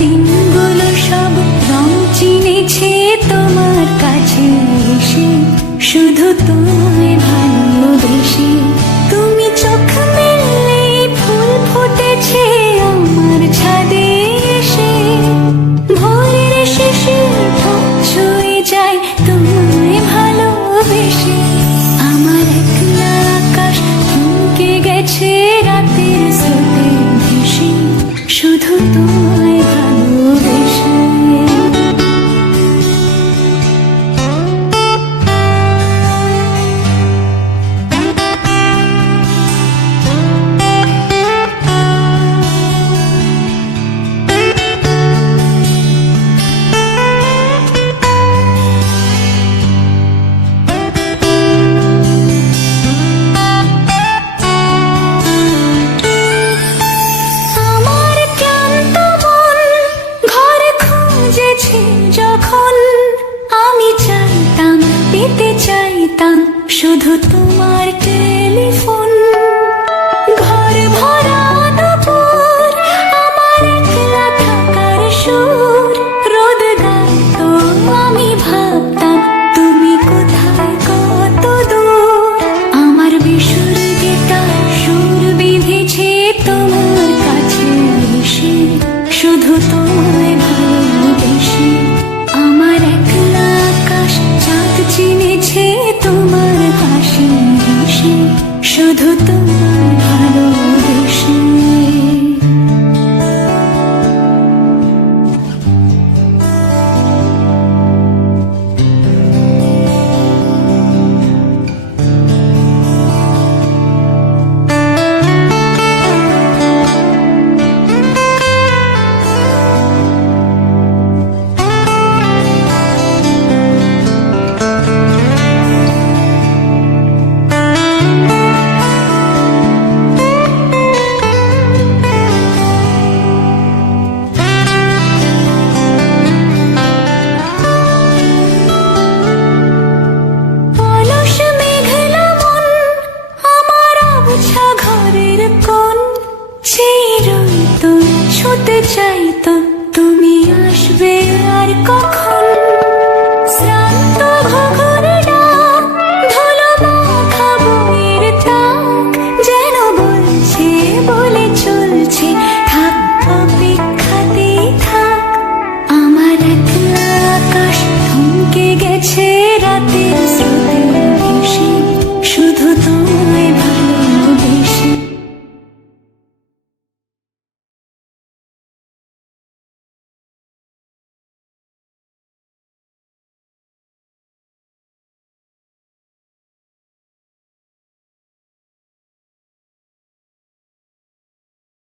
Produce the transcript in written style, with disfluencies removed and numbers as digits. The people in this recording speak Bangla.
দিনগুলো সব রং চিনেছে তোমার কাছে এসে, শুধু তোমায় ভালোবেসে। তুমি চোখ মেললে ফুল ফুটেছে আমার ছাদে এসে, ভোরের শিশির ঠোঁট ছুঁয়ে যায় তোমায় ভালোবেসে। আমার একলা আকাশ থমকে গেছে রাতের স্রোতে ভেসে, শুধু তোমায় ভালোবেসে। যখন আমি চাইতাম, পেতে চাইতাম শুধু তোমার টেলিফোন। ঘর ভরা দুপুর, আমার একলা থাকার সুর, রোদ গাইতো আমি ভাবতাম তুমি কোথায় কত দূর। আমার বেসুর গিটার সুর বিঁধেছে তোমার কাছে এসে, শুধু তোমায় ভালোবেসে। আমার একলা আকাশ চাঁদ চিনেছে তোমার হাসি হেসে, শুধু তোমায় ভালোবেসে। ছুতে চাইতো তুমি আসবে আর কখন। শ্রান্ত ঘুঘুর ডাক, ধুলো মাখা বইয়ের তাক, যেন বলছে বলে চলছে থাক অপেক্ষাতেই থাক। আমার একলা আকাশ থমকে গেছে রাতে